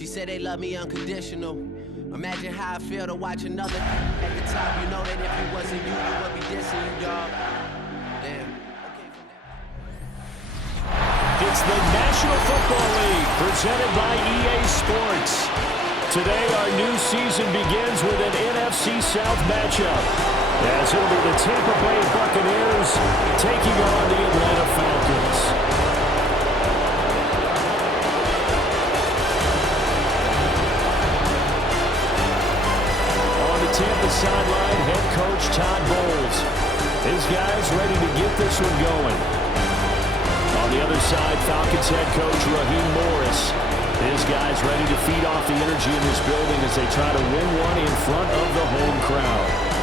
She said they love me unconditional. Imagine how I feel to watch another at the top. You know that if it wasn't you, you would be dissing you, dog. Damn. It's the National Football League presented by EA Sports. Today our new season begins with an NFC South matchup, as it'll be the Tampa Bay Buccaneers taking on the Atlanta Falcons. Tampa sideline, head coach Todd Bowles. His guys ready to get this one going. On the other side, Falcons head coach Raheem Morris. His guys ready to feed off the energy in this building as they try to win one in front of the home crowd.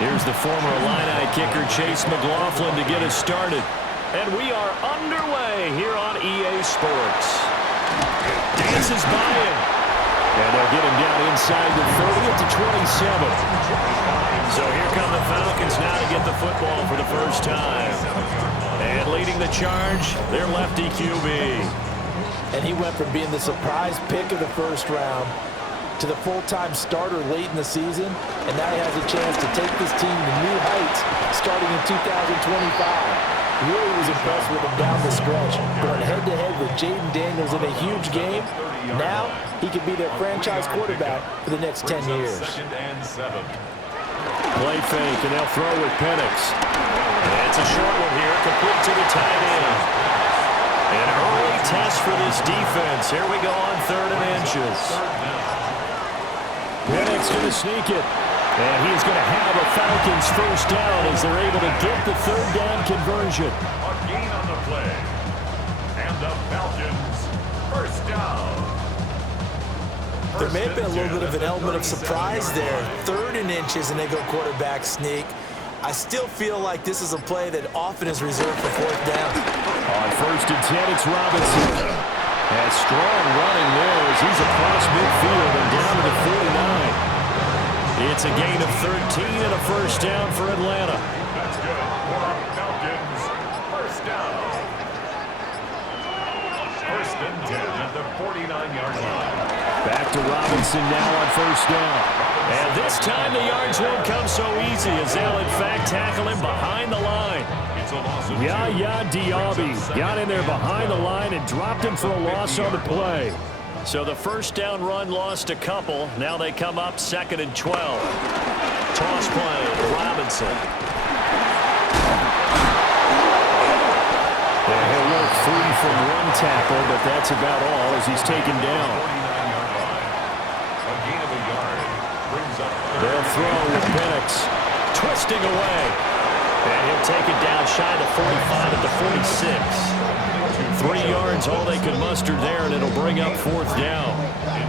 Here's the former Illini kicker Chase McLaughlin to get us started. And we are underway here on EA Sports. Dances by him. And they'll get him down inside the 30 to 27. So here come the Falcons now to get the football for the first time. And leading the charge, their lefty QB. And he went from being the surprise pick of the first round to the full-time starter late in the season, and now he has a chance to take this team to new heights starting in 2025. Really was impressed with him down the stretch, going head-to-head with Jaden Daniels in a huge game. Now he could be their franchise quarterback for the next 10 years. Play fake, and they'll throw with Penix. And it's a short one here, complete to the tight end. An early test for this defense. Here we go on 3rd and inches. Penix going to sneak it. And he's going to have a Falcons first down as they're able to get the 3rd down conversion. A gain on the play. And the Falcons first down. There may have been a little bit of an element of surprise there. 3rd and inches and they go quarterback sneak. I still feel like this is a play that often is reserved for 4th down. On 1st and 10, it's Robinson. And strong running there as he's across midfield and down to the 49. It's a gain of 13 and a first down for Atlanta. That's good for Falcons. First down. 1st and 10 at the 49-yard line. Back to Robinson now on 1st down. And this time the yards won't come so easy as they'll in fact tackle him behind the line. Yaya Diaby got in there behind the line and dropped him for a loss on the play. So the first down run lost a couple. Now they come up 2nd and 12. Toss play to Robinson. And he'll work free from one tackle, but that's about all as he's taken down. A gain of a yard brings up. They'll throw with Penix. Twisting away. And he'll take it down shy of the 45 at the 46. 3 yards, all they could muster there, and it'll bring up 4th down.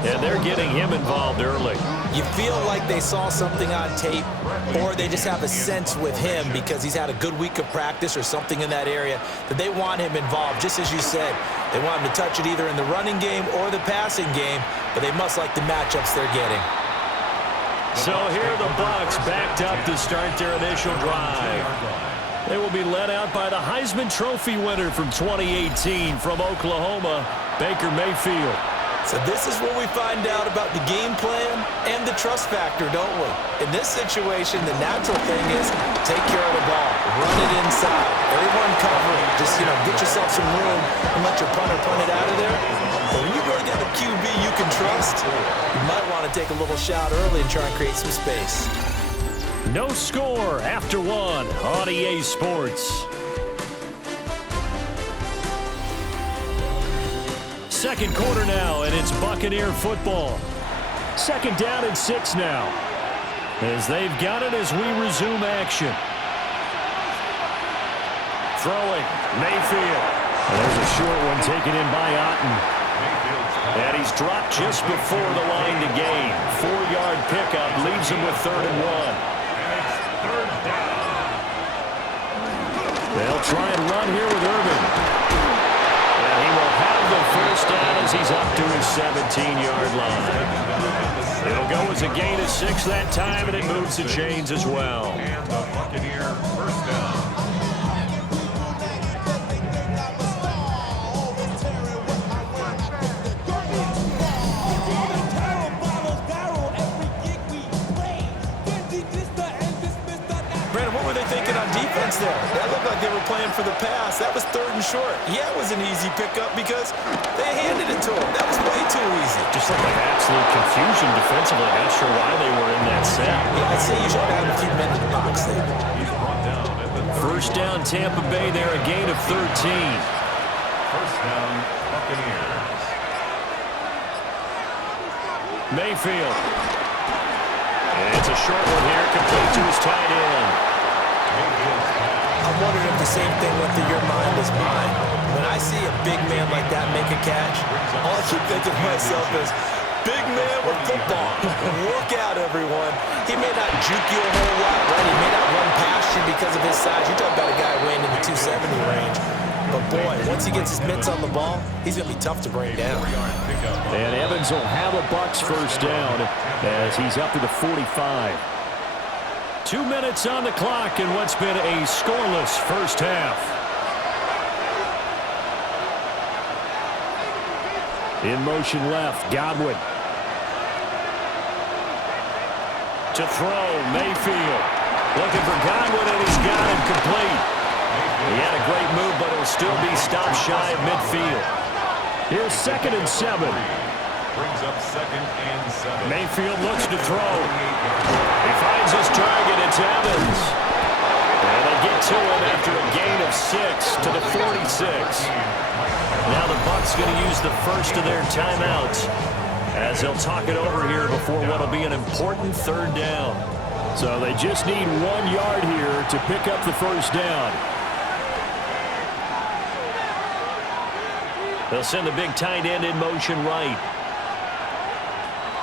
And they're getting him involved early. You feel like they saw something on tape, or they just have a sense with him because he's had a good week of practice or something in that area that they want him involved, just as you said. They want him to touch it either in the running game or the passing game, but they must like the matchups they're getting. So here are the Bucs backed up to start their initial drive. They will be led out by the Heisman Trophy winner from 2018 from Oklahoma, Baker Mayfield. So this is where we find out about the game plan and the trust factor, don't we? In this situation, the natural thing is take care of the ball, run it inside, everyone cover it. Just, get yourself some room and let your punter punt it out of there. But when you really got a QB you can trust, you might want to take a little shot early and try and create some space. No score after 1 on EA Sports. Second quarter now, and it's Buccaneer football. 2nd down and 6 now, as they've got it as we resume action. Throwing, Mayfield. And there's a short one taken in by Otten. And he's dropped just before the line to gain. 4-yard pickup leaves him with 3rd and 1. They'll try and run here with Irvin. And he will have the first down as he's up to his 17-yard line. It'll go as a gain of 6 that time, and it moves the chains as well. And the Buccaneer first down. Thinking on defense there. That looked like they were playing for the pass. That was 3rd and short. Yeah, it was an easy pickup because they handed it to him. That was way too easy. Just looked like absolute confusion defensively. Not sure why they were in that set. Yeah, I'd say you should have a few men in the box there. He's brought down at the First down, Tampa Bay there, a gain of 13. first down, Buccaneers. Mayfield. And it's a short one here, complete to his tight end. I'm wondering if the same thing went through your mind as mine. When I see a big man like that make a catch, all I keep thinking to myself is, big man with football. Look out, everyone. He may not juke you a whole lot, right? He may not run past you because of his size. You're talking about a guy weighing in the 270 range. But, boy, once he gets his mitts on the ball, he's going to be tough to bring down. And Evans will have a Bucs first down as he's up to the 45. 2 minutes on the clock in what's been a scoreless first half. In motion left, Godwin. To throw, Mayfield. Looking for Godwin, and he's got him complete. He had a great move, but it'll still be stopped shy of midfield. Here's 2nd and 7. Brings up 2nd and 7. Mayfield looks to throw. He finds his target. It's Evans. And they get to him after a gain of 6 to the 46. Now the Bucs going to use the first of their timeouts as they'll talk it over here before what will be an important 3rd down. So they just need 1 yard here to pick up the first down. They'll send the big tight end in motion right.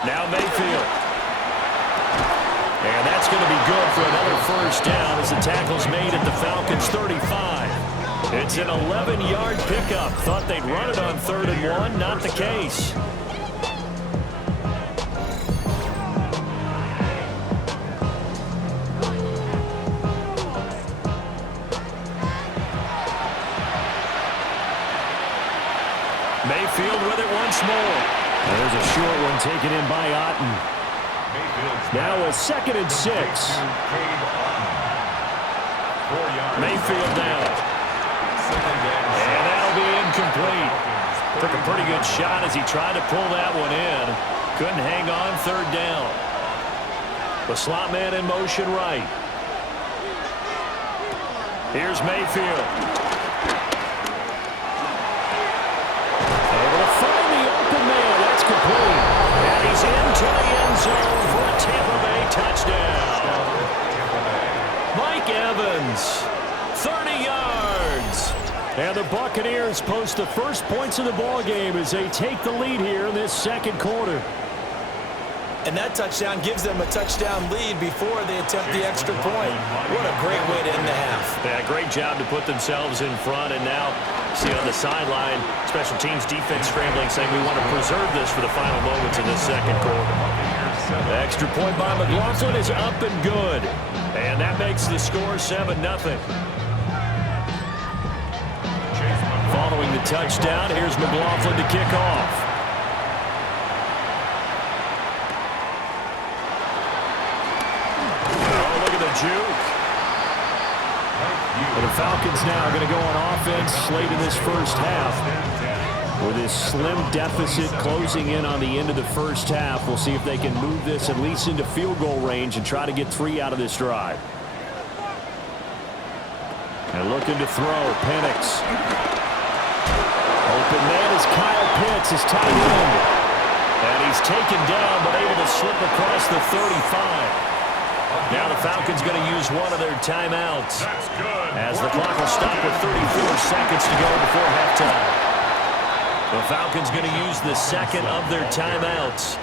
Now Mayfield. And that's going to be good for another first down as the tackle's made at the Falcons' 35. It's an 11-yard pickup. Thought they'd run it on 3rd and 1. Not the case. Mayfield with it once more. There's a short one taken in by Otten. Now a 2nd and 6. Mayfield down. And that'll be incomplete. Took a pretty good shot as he tried to pull that one in. Couldn't hang on 3rd down. The slot man in motion right. Here's Mayfield. Complete. And he's into the end zone for a Tampa Bay touchdown. Mike Evans, 30 yards. And the Buccaneers post the first points of the ballgame as they take the lead here in this 2nd quarter. And that touchdown gives them a touchdown lead before they attempt the extra point. What a great way to end the half. Yeah, great job to put themselves in front. And now, see on the sideline, special teams defense scrambling, saying we want to preserve this for the final moments of this 2nd quarter. The extra point by McLaughlin is up and good. And that makes the score 7-0. Following the touchdown, here's McLaughlin to kick off. Juke. And the Falcons now going to go on offense late in this first half. With this slim deficit closing in on the end of the first half, we'll see if they can move this at least into field goal range and try to get 3 out of this drive. And looking to throw, Penix. Open man is Kyle Pitts, his tight end. And he's taken down, but able to slip across the 35. Now the Falcons going to use one of their timeouts as the clock will stop with 34 seconds to go before halftime. The Falcons going to use the 2nd of their timeouts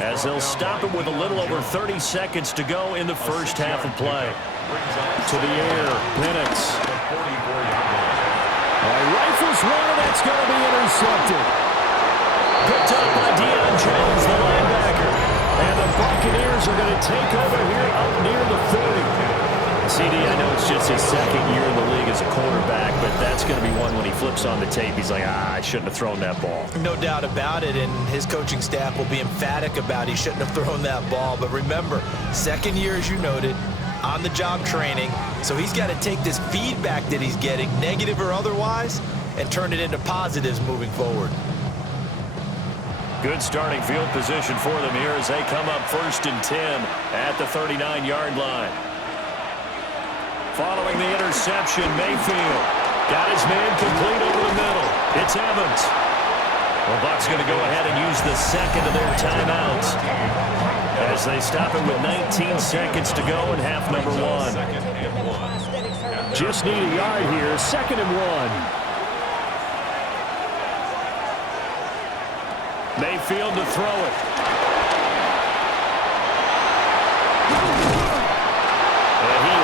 as they'll stop it with a little over 30 seconds to go in the first half of play. To the air, Penix. Rifles one, and that's going to be intercepted. Picked up by Deion Jones, the linebacker. Buccaneers are going to take over here up near the 40. CD, I know it's just his second year in the league as a quarterback, but that's going to be one when he flips on the tape. He's like, I shouldn't have thrown that ball. No doubt about it, and his coaching staff will be emphatic about he shouldn't have thrown that ball. But remember, second year, as you noted, on-the-job training, so he's got to take this feedback that he's getting, negative or otherwise, and turn it into positives moving forward. Good starting field position for them here as they come up 1st and 10 at the 39-yard line. Following the interception, Mayfield got his man complete over the middle. It's Evans. The Bucs going to go ahead and use the second of their timeouts as they stop it with 19 seconds to go in half number 1. Just need a yard here, 2nd and 1. Mayfield to throw it.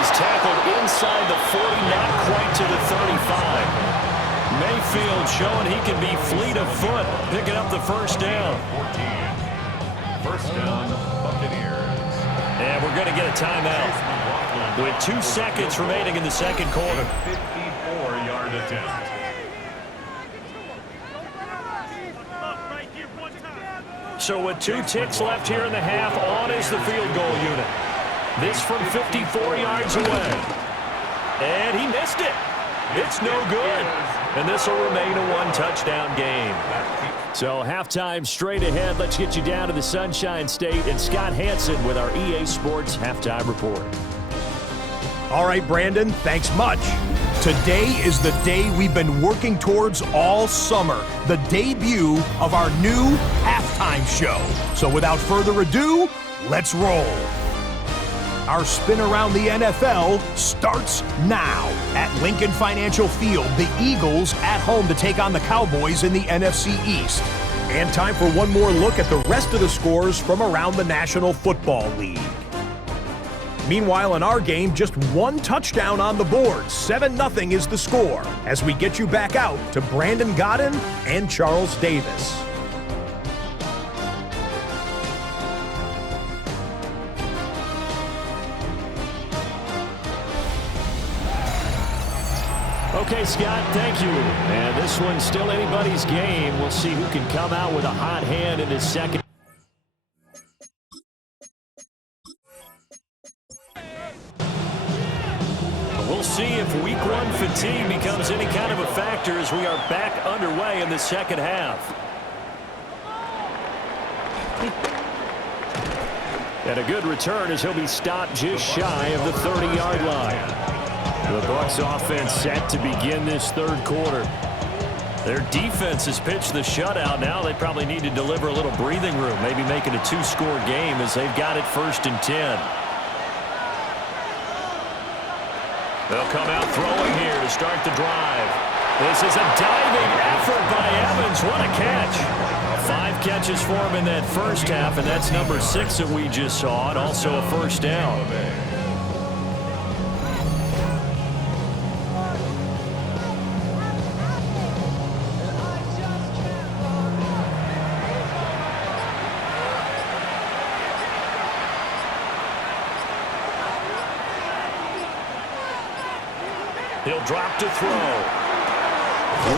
Tackled inside the 40, not quite to the 35. Mayfield showing he can be fleet of foot, picking up the first down. 14. First down, Buccaneers. And we're going to get a timeout with 2 seconds remaining in the second quarter. 54-yard attempt. So with 2 ticks left here in the half, on is the field goal unit. This from 54 yards away. And he missed it. It's no good. And this will remain a 1-touchdown game. So halftime straight ahead. Let's get you down to the Sunshine State and Scott Hansen with our EA Sports Halftime Report. All right, Brandon, thanks much. Today is the day we've been working towards all summer, the debut of our new halftime show. So without further ado, let's roll. Our spin around the NFL starts now. At Lincoln Financial Field, the Eagles at home to take on the Cowboys in the NFC East. And time for one more look at the rest of the scores from around the National Football League. Meanwhile, in our game, just 1 touchdown on the board. 7-0 is the score as we get you back out to Brandon Godden and Charles Davis. Okay, Scott, thank you. And this one's still anybody's game. We'll see who can come out with a hot hand in his second. We'll see if week 1 fatigue becomes any kind of a factor as we are back underway in the second half. And a good return as he'll be stopped just shy of the 30-yard line. The Bucs offense set to begin this third quarter. Their defense has pitched the shutout. Now they probably need to deliver a little breathing room, maybe make it a 2-score game as they've got it 1st and 10. They'll come out throwing here to start the drive. This is a diving effort by Evans. What a catch. 5 catches for him in that first half, and that's number 6 that we just saw, and also a first down. He'll drop to throw.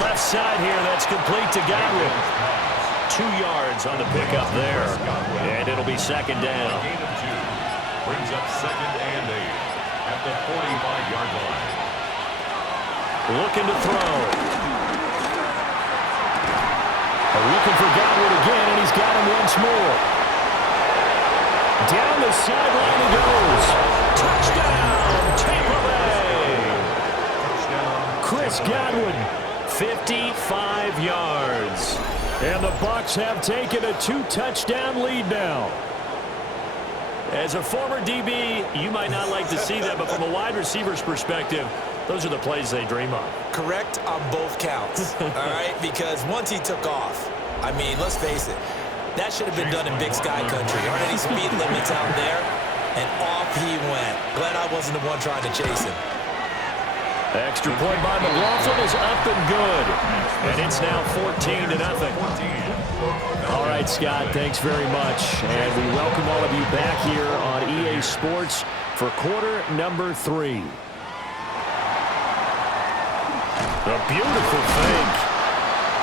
Left side here, that's complete to Godwin. 2 yards on the pickup there. And it'll be second down. Gain of 2. Brings up 2nd and 8 at the 45-yard line. Looking to throw. Looking for Godwin again, and he's got him once more. Down the sideline he goes. Touchdown, Tampa Bay. Chris Godwin, 55 yards. And the Bucs have taken a 2-touchdown lead now. As a former DB, you might not like to see that, but from a wide receiver's perspective, those are the plays they dream of. Correct on both counts, all right? Because once he took off, I mean, let's face it, that should have been done in Big Sky Country. Aren't any speed limits out there? And off he went. Glad I wasn't the one trying to chase him. Extra point by McLaughlin is up and good. And it's now 14-0. All right, Scott, thanks very much. And we welcome all of you back here on EA Sports for quarter number 3. A beautiful fake.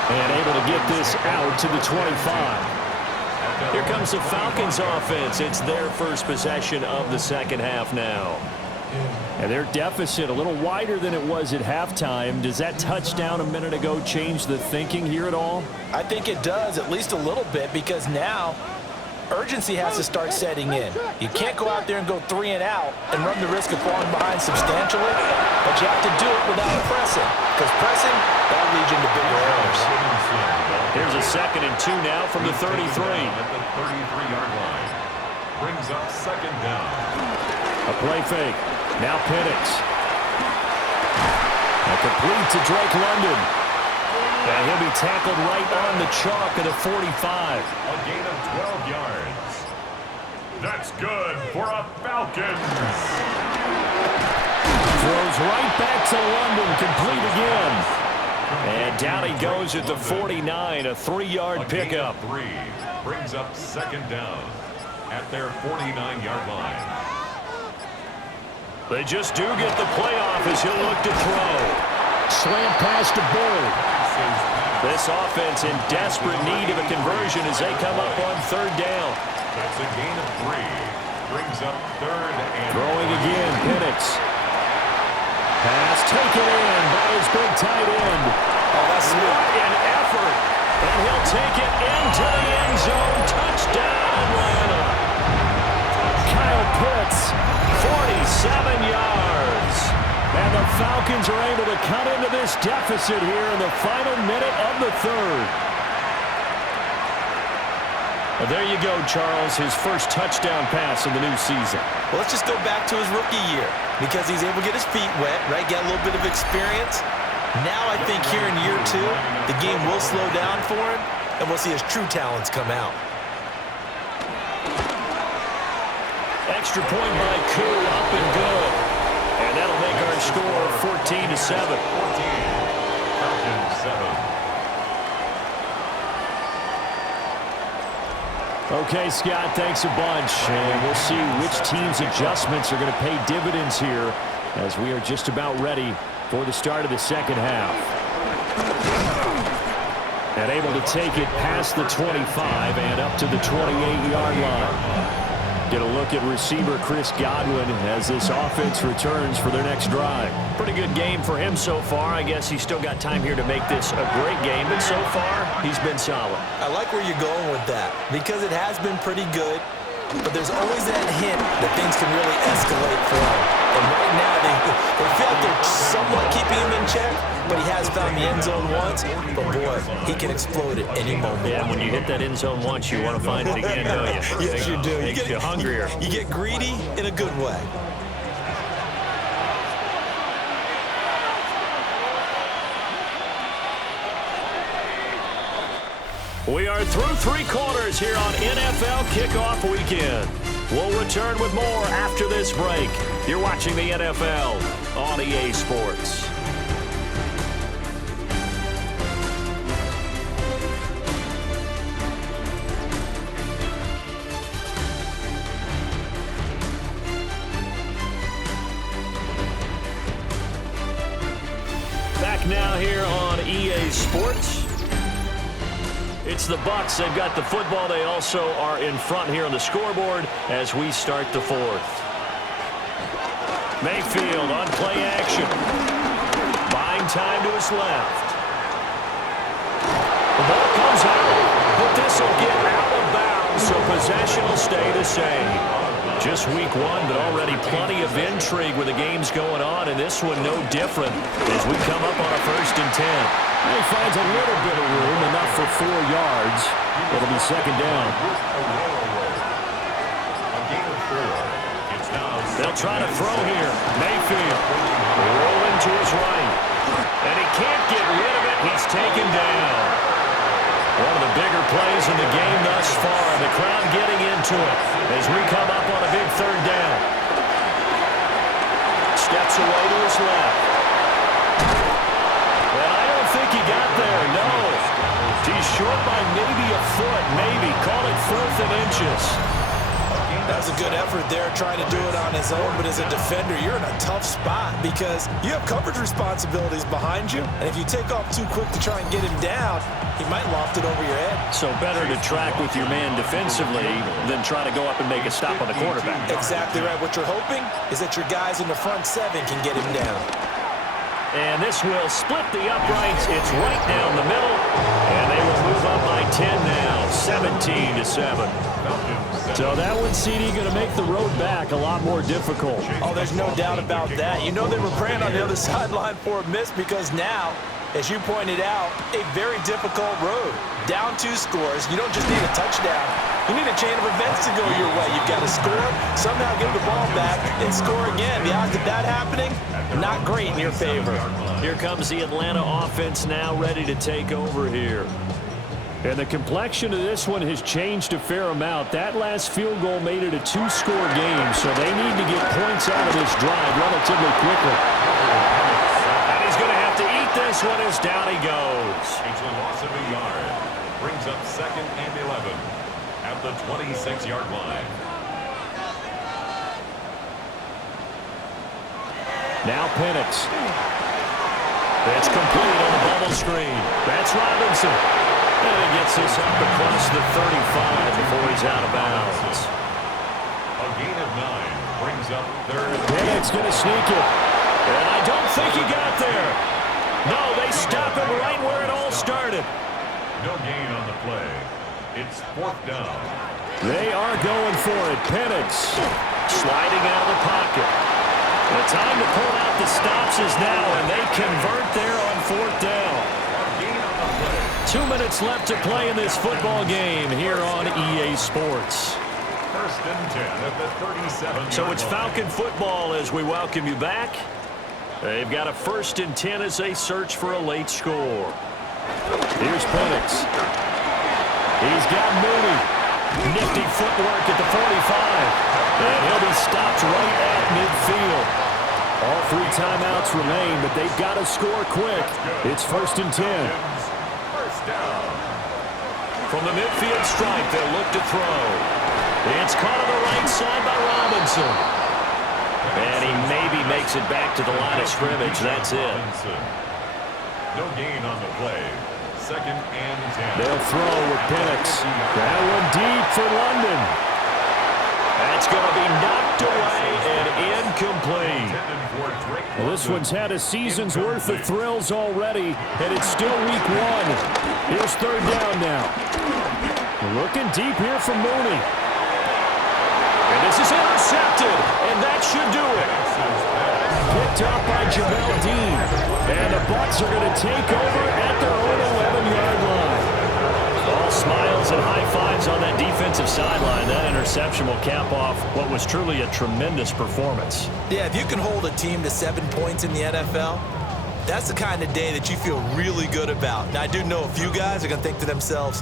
And able to get this out to the 25. Here comes the Falcons offense. It's their first possession of the second half now. And their deficit a little wider than it was at halftime. Does that touchdown a minute ago change the thinking here at all? I think it does, at least a little bit, because now urgency has to start setting in. You can't go out there and go 3 and out and run the risk of falling behind substantially, but you have to do it without pressing, because pressing, that leads you into bigger errors. Here's a 2nd and 2 now from the 33. At the 33-yard line. Brings up second down. A play fake. Now Penix. A complete to Drake London. And he'll be tackled right on the chalk at the 45. A gain of 12 yards. That's good for a Falcons. Throws right back to London. Complete again. And down he goes at the 49. A 3-yard pickup. 3 brings up second down at their 49-yard line. They just do get the playoff as he'll look to throw. Slant pass to Bull. This offense in desperate need of a conversion as they come up on 3rd down. That's a gain of 3. Brings up 3rd and... Throwing again, Penix. Pass taken in by his big tight end. Oh, that's what an effort. And he'll take it into the end zone. Touchdown, Atlanta. Kyle Pitts, 47 yards. And the Falcons are able to cut into this deficit here in the final minute of the 3rd. Well, there you go, Charles, his first touchdown pass of the new season. Well, let's just go back to his rookie year, because he's able to get his feet wet, right? Get a little bit of experience. Now I think here in year 2, the game will slow down for him, and we'll see his true talents come out. Extra point by Koo, up and good. And that'll make our score 14-7. Falcons 7. Okay, Scott, thanks a bunch. And we'll see which team's adjustments are going to pay dividends here as we are just about ready for the start of the second half. And able to take it past the 25 and up to the 28-yard line. Get a look at receiver Chris Godwin as this offense returns for their next drive. Pretty good game for him so far. I guess he's still got time here to make this a great game, but so far, he's been solid. I like where you're going with that, because it has been pretty good, but there's always that hint that things can really escalate for him. And right now, they feel like they're somewhat keeping him in check, but he has found the end zone once. But boy, he can explode at any moment. Yeah, when you hit that end zone once, you want to find it again, don't you? Yes, you do. Makes you hungrier. You get greedy in a good way. We are through 3 quarters here on NFL Kickoff Weekend. We'll return with more after this break. You're watching the NFL on EA Sports. Back now here on EA Sports. It's the Bucs. They've got the football. They also are in front here on the scoreboard as we start the 4th. Mayfield on play action. Buying time to his left. The ball comes out, but this will get out of bounds, so possession will stay the same. Just week 1, but already plenty of intrigue with the games going on, and this one no different as we come up on a 1st and 10. He finds a little bit of room, enough for 4 yards. It'll be second down. They'll try to throw here. Mayfield rolling to his right. And he can't get rid of it. He's taken down. One of the bigger plays in the game thus far. The crowd getting into it as we come up on a big 3rd down. Steps away to his left. short by maybe a foot, maybe. Call it 4th and inches. That was a good effort there trying to do it on his own, but as a defender, you're in a tough spot because you have coverage responsibilities behind you, and if you take off too quick to try and get him down, he might loft it over your head. So better to track with your man defensively than try to go up and make a stop on the quarterback. Exactly right. What you're hoping is that your guys in the front 7 can get him down. And this will split the uprights. It's right down the middle, and they will move up by 10 now, 17-7. So that one, CD, going to make the road back a lot more difficult. Oh, there's no doubt about that. You know they were praying on the other sideline for a miss because now, as you pointed out, a very difficult road. Down 2 scores. You don't just need a touchdown. You need a chain of events to go your way. You've got to score, somehow get the ball back, and score again. The odds of that happening, not great in your favor. Here comes the Atlanta offense now ready to take over here. And the complexion of this one has changed a fair amount. That last field goal made it a 2-score game, so they need to get points out of this drive relatively quickly. And he's going to have to eat this one as down he goes. It's a loss of a yard. Brings up 2nd and 11 at the 26-yard line. Now Penix. It's complete on the bubble screen. That's Robinson. And he gets this up across the 35 before he's out of bounds. A gain of 9 brings up 3rd. Penix going to sneak it. And I don't think he got there. No, they stop him right where it all started. No gain on the play. It's 4th down. They are going for it. Penix sliding out of the pocket. The time to pull out the stops is now, and they convert there on 4th down. 2 minutes left to play in this football game here on EA Sports. 1st and 10 at the 37. So it's Falcon football as we welcome you back. They've got a 1st and 10 as they search for a late score. Here's Penix. He's got Mooney. Nifty footwork at the 45. And he'll be stopped right at midfield. All 3 timeouts remain, but they've got to score quick. It's 1st and 10. From the midfield stripe, they'll look to throw. It's caught on the right side by Robinson. And he maybe makes it back to the line of scrimmage. That's it. No gain on the play. 2nd and 10. They'll throw with Penix. That one deep for London. That's going to be knocked away and incomplete. Well, this one's had a season's worth of thrills already, and it's still week 1. Here's 3rd down now. Looking deep here for Mooney. And this is intercepted, and that should do it. Picked up by Jamel Dean. And the Bucs are going to take over at their own 11-yard line. All smiles and high fives on that defensive sideline. That interception will cap off what was truly a tremendous performance. Yeah, if you can hold a team to 7 points in the NFL, that's the kind of day that you feel really good about. Now, I do know a few guys are going to think to themselves,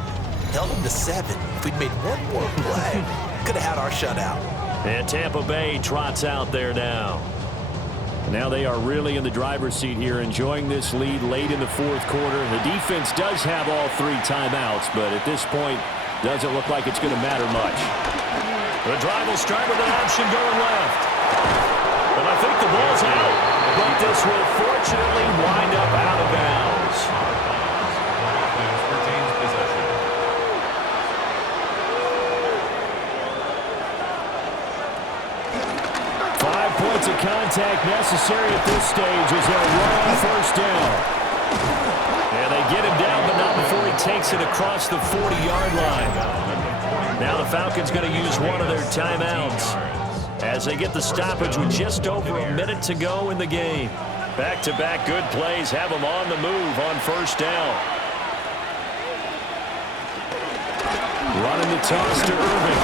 held them to 7. If we'd made one more play, could have had our shutout. And Tampa Bay trots out there now. Now they are really in the driver's seat here, enjoying this lead late in the 4th quarter. The defense does have all 3 timeouts, but at this point, doesn't look like it's going to matter much. The drive will start with an option going left. And I think the ball's out, but this will fortunately wind up out of bounds. Retains possession. 5 points of contact necessary at this stage as they'll run on 1st down. And they get him down, but not before he takes it across the 40-yard line. Now the Falcons going to use one of their timeouts as they get the stoppage with just over a minute to go in the game. Back-to-back good plays have them on the move on 1st down. Running the toss to Irving.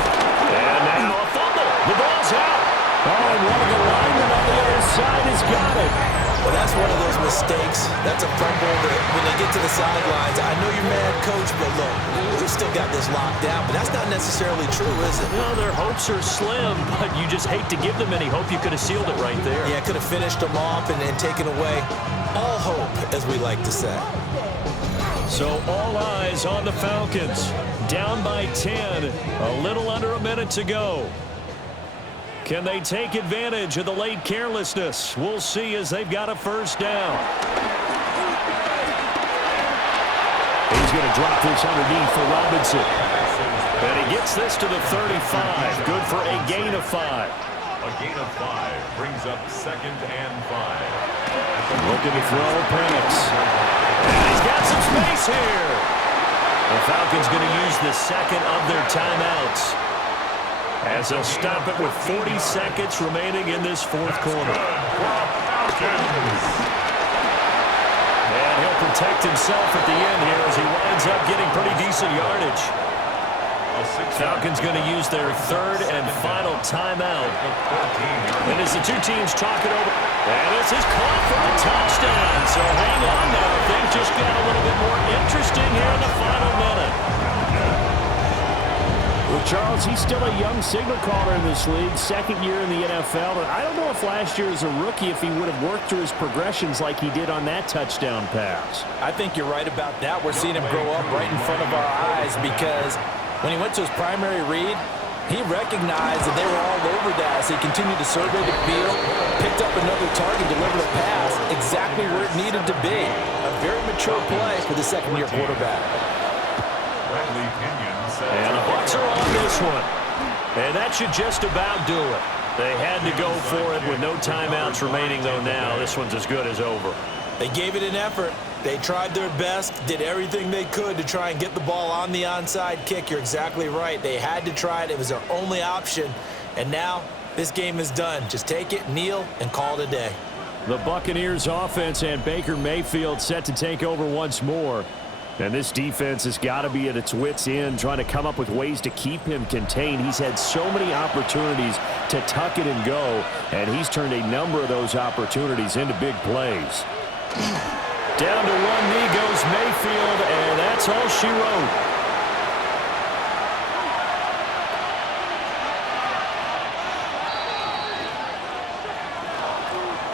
And now a fumble. The ball's out. Oh, and one of the linemen on the other side has got it. Well, that's one of those mistakes. That's a fumble that when they get to the sidelines, I know you're mad, coach, but look, we've still got this locked down. But that's not necessarily true, is it? Well, their hopes are slim, but you just hate to give them any hope. You could have sealed it right there. Yeah, could have finished them off and taken away all hope, as we like to say. So all eyes on the Falcons. Down by 10, a little under a minute to go. Can they take advantage of the late carelessness? We'll see as they've got a first down. He's going to drop this underneath for Robinson. And he gets this to the 35. Good for a gain of 5. A gain of 5 brings up 2nd and 5. Looking to throw, Penix. And he's got some space here. The Falcons going to use the second of their timeouts as they'll stop it with 40 seconds remaining in this fourth quarter. And he'll protect himself at the end here as he winds up getting pretty decent yardage. Falcons going to use their third and final timeout. And as the two teams talk it over, and this is caught for a touchdown. So hang on now. Things just got a little bit more interesting here in the final minute. Well, Charles, he's still a young signal caller in this league, second year in the NFL. But I don't know if last year as a rookie, if he would have worked through his progressions like he did on that touchdown pass. I think you're right about that. We're seeing him grow up right in front of our eyes because when he went to his primary read, he recognized that they were all over that as he continued to survey the field, picked up another target, delivered a pass exactly where it needed to be. A very mature play for the second-year quarterback. And the Bucs are on this one. And that should just about do it. They had to go for it with no timeouts remaining, though now. This one's as good as over. They gave it an effort. They tried their best, did everything they could to try and get the ball on the onside kick. You're exactly right. They had to try it. It was their only option. And now this game is done. Just take it, kneel, and call it a day. The Buccaneers offense and Baker Mayfield set to take over once more. And this defense has got to be at its wits' end, trying to come up with ways to keep him contained. He's had so many opportunities to tuck it and go, and he's turned a number of those opportunities into big plays. Down to one knee goes Mayfield, and that's all she wrote.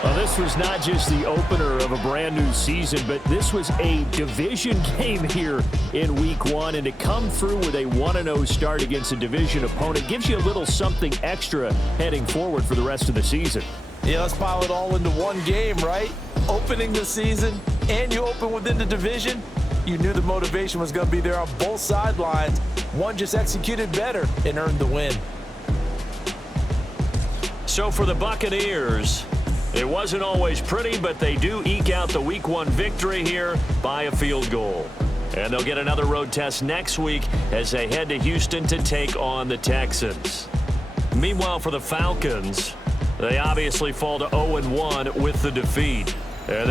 Well, this was not just the opener of a brand new season, but this was a division game here in week 1. And to come through with a 1-0 start against a division opponent gives you a little something extra heading forward for the rest of the season. Yeah, let's pile it all into one game, right? Opening the season, and you open within the division. You knew the motivation was going to be there on both sidelines. One just executed better and earned the win. So for the Buccaneers, it wasn't always pretty, but they do eke out the week 1 victory here by a field goal. And they'll get another road test next week as they head to Houston to take on the Texans. Meanwhile, for the Falcons, they obviously fall to 0-1 with the defeat. And